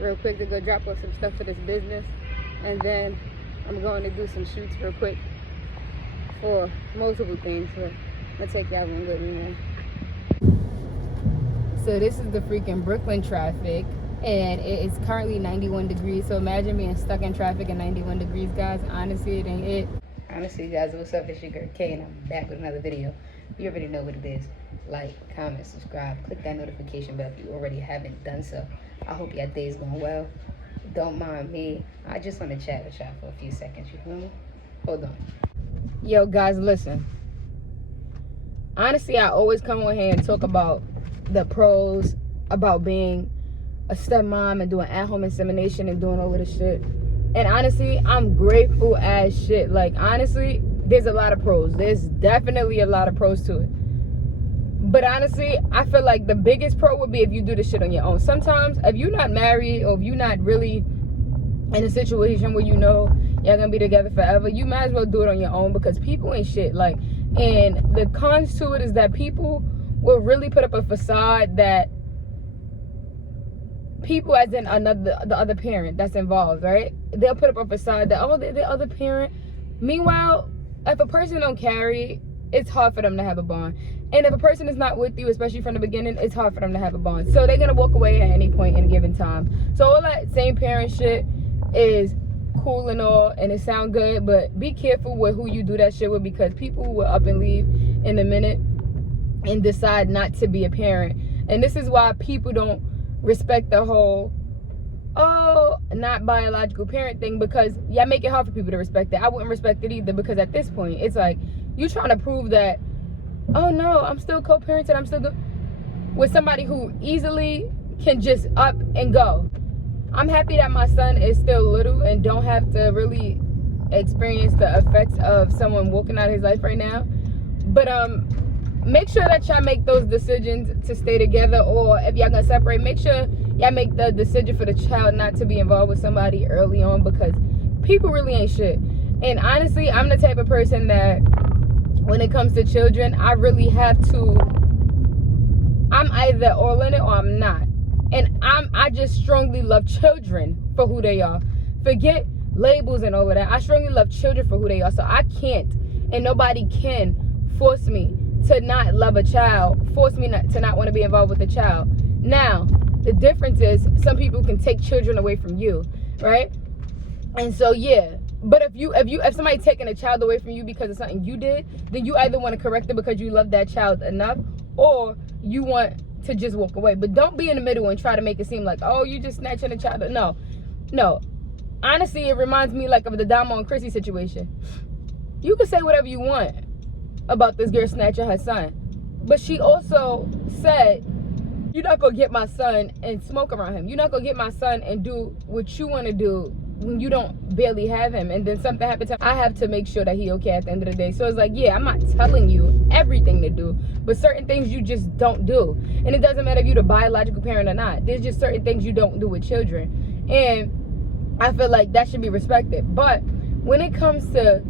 real quick to go drop off some stuff for this business, and then I'm going to do some shoots real quick for multiple things. So I'm gonna take y'all one with me, man. So this is the freaking Brooklyn traffic, and it is currently 91 degrees. So imagine being stuck in traffic at 91 degrees, guys. Honestly, it ain't it. Honestly, guys, what's up? It's your girl K, and I'm back with another video. You already know what it is. Like, comment, subscribe, click that notification bell if you already haven't done so. I hope your day's going well. Don't mind me. I just want to chat with y'all for a few seconds. You feel me? Hold on. Yo, guys, listen. Honestly, I always come on here and talk about the pros about being a stepmom and doing at-home insemination and doing all of this shit. And honestly, I'm grateful as shit. Like, honestly, there's a lot of pros. There's definitely a lot of pros to it. But honestly, I feel like the biggest pro would be if you do this shit on your own. Sometimes, if you're not married or if you're not really in a situation where you know y'all gonna be together forever, you might as well do it on your own, because people ain't shit. Like, and the cons to it is that people will really put up a facade that people, as in the other parent that's involved, right? They'll put up a facade that, oh, they're the other parent. Meanwhile, if a person don't carry, it's hard for them to have a bond. And if a person is not with you, especially from the beginning, it's hard for them to have a bond. So they're gonna walk away at any point in a given time. So all that same parent shit is cool and all, and it sound good, but be careful with who you do that shit with, because people will up and leave in a minute and decide not to be a parent. And this is why people don't respect the whole, oh, not biological parent thing, because y'all make it hard for people to respect it. I wouldn't respect it either, because at this point, it's like, you trying to prove that, oh no, I'm still co-parented, I'm still with somebody who easily can just up and go. I'm happy that my son is still little and don't have to really experience the effects of someone walking out of his life right now. But make sure that y'all make those decisions to stay together, or if y'all gonna separate, make sure y'all make the decision for the child not to be involved with somebody early on, because people really ain't shit. And honestly, I'm the type of person that when it comes to children, I really have to, I'm either all in it or I'm not. And I just strongly love children for who they are. Forget labels and all of that. I strongly love children for who they are. So I can't, and nobody can force me to not love a child, force me to not want to be involved with a child. Now, the difference is some people can take children away from you, right? And so, yeah. But if somebody taking a child away from you because of something you did, then you either want to correct it because you love that child enough, or you want to just walk away. But don't be in the middle and try to make it seem like, oh, you just snatching a child. No. Honestly, it reminds me like of the Damo and Chrissy situation. You can say whatever you want about this girl snatching her son, but she also said, you're not gonna get my son and smoke around him. You're not gonna get my son and do what you want to do when you don't barely have him, and then something happens to him. I have to make sure that he okay at the end of the day. So it's like, yeah, I'm not telling you everything to do, but certain things you just don't do. And it doesn't matter if you're the biological parent or not. There's just certain things you don't do with children, and I feel like that should be respected. But when it comes to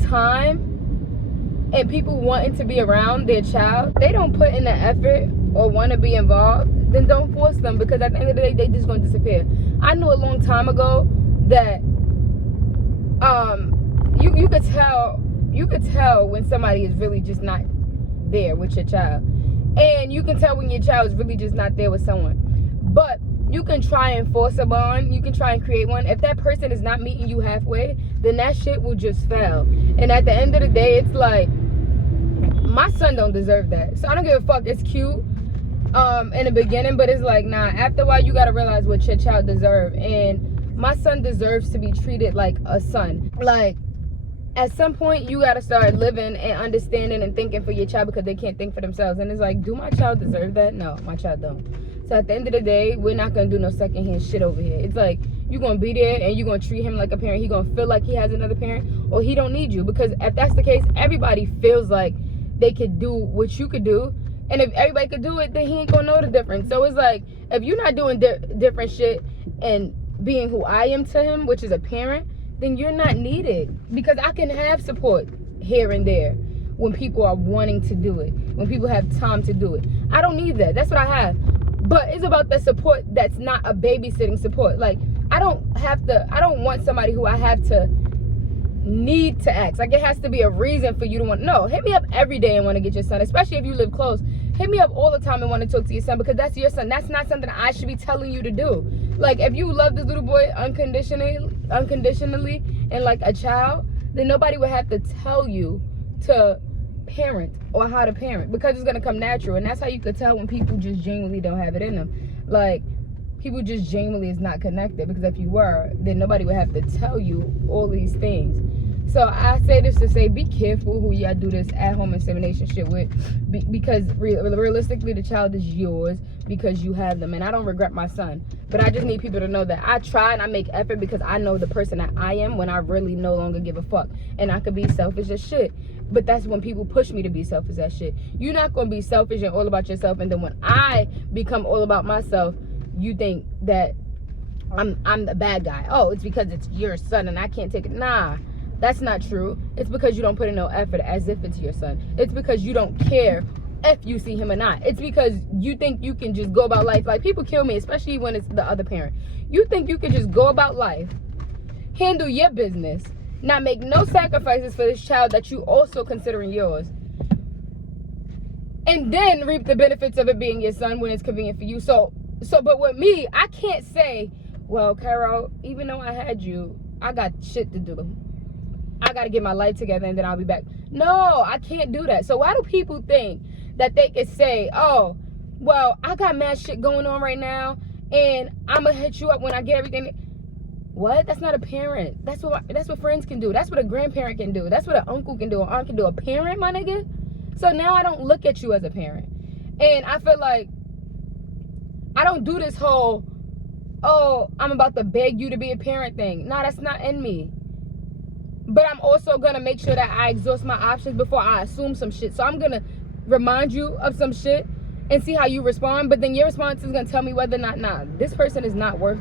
time and people wanting to be around their child, they don't put in the effort or want to be involved, then don't force them, because at the end of the day, they just going to disappear. I knew a long time ago that you could tell when somebody is really just not there with your child, and you can tell when your child is really just not there with someone. But you can try and force a bond, you can try and create one. If that person is not meeting you halfway, then that shit will just fail. And at the end of the day, it's like, my son don't deserve that. So I don't give a fuck. It's cute in the beginning, but it's like, nah, after a while you gotta realize what your child deserves. And my son deserves to be treated like a son. Like, at some point, you gotta start living and understanding and thinking for your child, because they can't think for themselves. And it's like, do my child deserve that? No, my child don't. So at the end of the day, we're not gonna do no secondhand shit over here. It's like, you're gonna be there and you're gonna treat him like a parent. He gonna feel like he has another parent, or he don't need you. Because if that's the case, everybody feels like they could do what you could do. And if everybody could do it, then he ain't gonna know the difference. So it's like, if you're not doing different shit and being who I am to him, which is a parent, then you're not needed. Because I can have support here and there when people are wanting to do it, when people have time to do it. I don't need that. That's what I have. But it's about the support that's not a babysitting support. Like, I don't want somebody who I have to need to ask. Like, it has to be a reason for you to want. No, hit me up every day and want to get your son, especially if you live close. Hit me up all the time and want to talk to your son, because that's your son. That's not something I should be telling you to do. Like, if you love this little boy unconditionally and like a child, then nobody would have to tell you to parent or how to parent, because it's going to come natural. And that's how you could tell when people just genuinely don't have it in them. Like, people just genuinely is not connected, because if you were, then nobody would have to tell you all these things. So I say this to say, be careful who y'all do this at-home insemination shit with, because realistically, the child is yours because you have them. And I don't regret my son, but I just need people to know that I try and I make effort, because I know the person that I am when I really no longer give a fuck. And I could be selfish as shit, but that's when people push me to be selfish as shit. You're not going to be selfish and all about yourself, and then when I become all about myself, you think that I'm the bad guy. Oh, it's because it's your son and I can't take it. Nah, that's not true. It's because you don't put in no effort as if it's your son. It's because you don't care if you see him or not. It's because you think you can just go about life. Like, people kill me, especially when it's the other parent. You think you can just go about life, handle your business, not make no sacrifices for this child that you also considering yours, and then reap the benefits of it being your son when it's convenient for you. So but with me, I can't say, well, Kyro, even though I had you, I got shit to do. I got to get my life together and then I'll be back. No, I can't do that. So why do people think that they could say, oh, well, I got mad shit going on right now and I'm going to hit you up when I get everything. What? That's not a parent. That's what friends can do. That's what a grandparent can do. That's what an uncle can do. An aunt can do. A parent, my nigga? So now I don't look at you as a parent. And I feel like I don't do this whole, oh, I'm about to beg you to be a parent thing. Nah, that's not in me. But I'm also going to make sure that I exhaust my options before I assume some shit. So I'm going to remind you of some shit and see how you respond. But then your response is going to tell me whether or not, nah, this person is not worth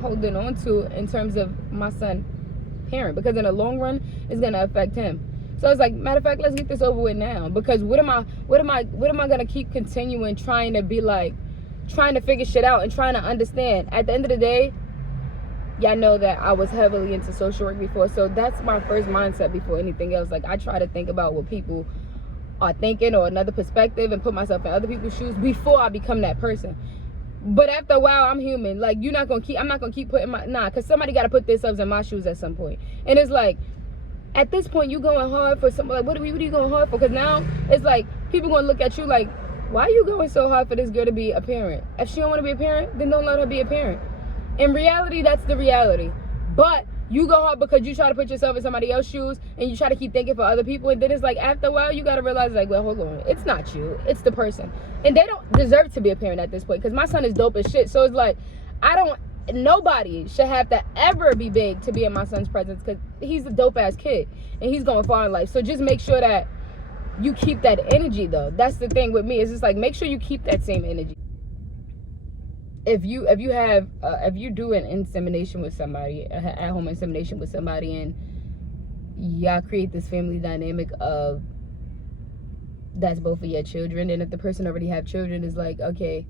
holding on to in terms of my son parent. Because in the long run, it's going to affect him. So it's like, matter of fact, let's get this over with now. Because what am I going to keep continuing trying to be like, trying to figure shit out and trying to understand? At the end of the day, y'all know that I was heavily into social work before, so that's my first mindset before anything else. Like, I try to think about what people are thinking or another perspective and put myself in other people's shoes before I become that person. But after a while, I'm human. Like, I'm not gonna keep putting because somebody got to put themselves in my shoes at some point. And it's like, at this point, you going hard for something. Like, what are you going hard for? Because now it's like, people gonna look at you like, why are you going so hard for this girl to be a parent? If she don't want to be a parent, then don't let her be a parent. In reality, that's the reality. But you go hard because you try to put yourself in somebody else's shoes and you try to keep thinking for other people. And then it's like, after a while, you got to realize, like, well, hold on. It's not you. It's the person. And they don't deserve to be a parent at this point, because my son is dope as shit. So it's like, nobody should have to ever be big to be in my son's presence, because he's a dope ass kid and he's going far in life. So just make sure that you keep that energy, though. That's the thing with me. It's just like, make sure you keep that same energy. If you do an insemination with somebody, at-home insemination with somebody, and y'all create this family dynamic of that's both of your children, and if the person already have children, is like, okay,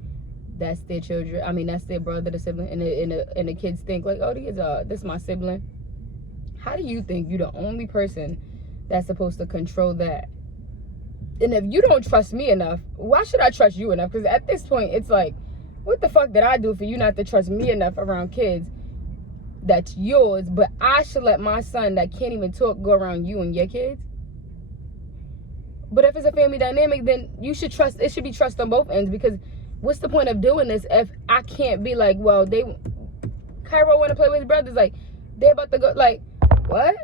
that's their children. I mean, that's their brother, the sibling, and the kids think like, oh, this is my sibling. How do you think you're the only person that's supposed to control that? And if you don't trust me enough, why should I trust you enough? Because at this point, it's like, what the fuck did I do for you not to trust me enough around kids that's yours, but I should let my son that can't even talk go around you and your kids? But if it's a family dynamic, then you should trust. It should be trust on both ends, because what's the point of doing this if I can't be like, well, Kyro want to play with his brothers, like, they're about to go, like, what?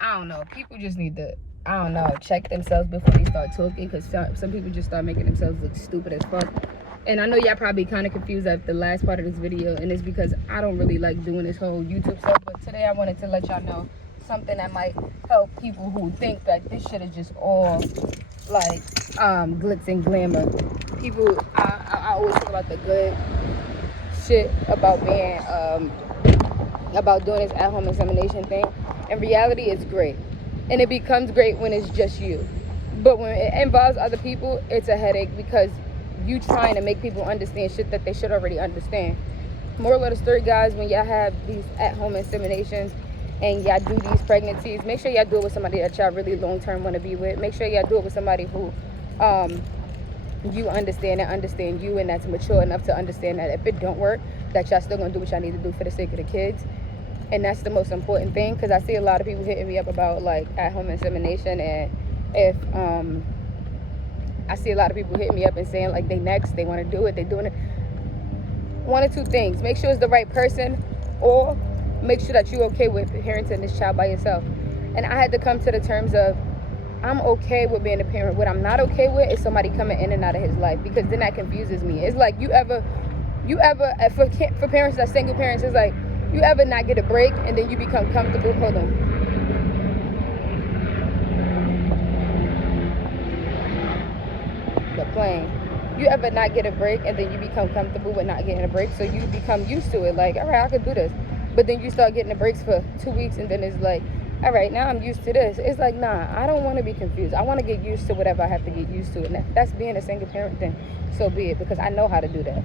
I don't know. People just need to, I don't know, check themselves before they start talking, because some people just start making themselves look stupid as fuck. And I know y'all probably kind of confused at the last part of this video, and it's because I don't really like doing this whole YouTube stuff. But today I wanted to let y'all know something that might help people who think that this shit is just all like glitz and glamour. People, I always talk about the good shit about being about doing this at-home insemination thing. In reality, it's great, and it becomes great when it's just you. But when it involves other people, it's a headache, because you trying to make people understand shit that they should already understand. Moral of the story, guys, when y'all have these at-home inseminations and y'all do these pregnancies, make sure y'all do it with somebody that y'all really long-term want to be with. Make sure y'all do it with somebody who you understand and understand you, and that's mature enough to understand that if it don't work, that y'all still gonna do what y'all need to do for the sake of the kids. And that's the most important thing, because I see a lot of people hitting me up about like at-home insemination, and if I see a lot of people hitting me up and saying like they next, they want to do it, they doing it. One of two things: make sure it's the right person, or make sure that you're okay with parenting this child by yourself. And I had to come to the terms of, I'm okay with being a parent. What I'm not okay with is somebody coming in and out of his life, because then that confuses me. It's like you ever for parents that single parents, it's like you ever not get a break and then you become comfortable. Hold on. The plane. You ever not get a break and then you become comfortable with not getting a break, so you become used to it. Like, all right, I could do this. But then you start getting the breaks for 2 weeks, and then it's like, all right, now I'm used to this. It's like, nah, I don't want to be confused. I want to get used to whatever I have to get used to. And if that's being a single parent, then so be it, because I know how to do that.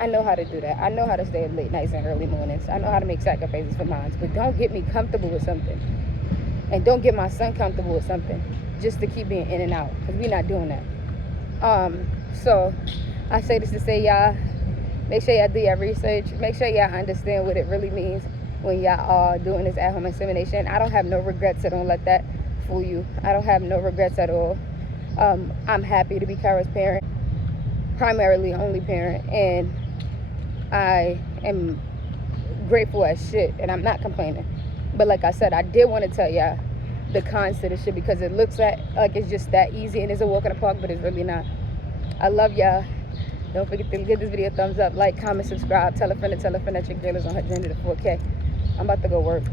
I know how to do that. I know how to stay up late nights and early mornings. I know how to make sacrifices for mine. But don't get me comfortable with something. And don't get my son comfortable with something just to keep being in and out, because we're not doing that. So I say this to say, y'all, make sure y'all do your research. Make sure y'all understand what it really means when y'all are doing this at-home insemination. I don't have no regrets, so don't let that fool you. I don't have no regrets at all. I'm happy to be Kyro's parent, primarily only parent, and I am grateful as shit, and I'm not complaining. But like I said, I did want to tell y'all the cons to this shit, because it looks like it's just that easy and it's a walk in the park, but it's really not. I love y'all. Don't forget to give this video a thumbs up, like, comment, subscribe, tell a friend that your girl is on her journey to 4K. I'm about to go work.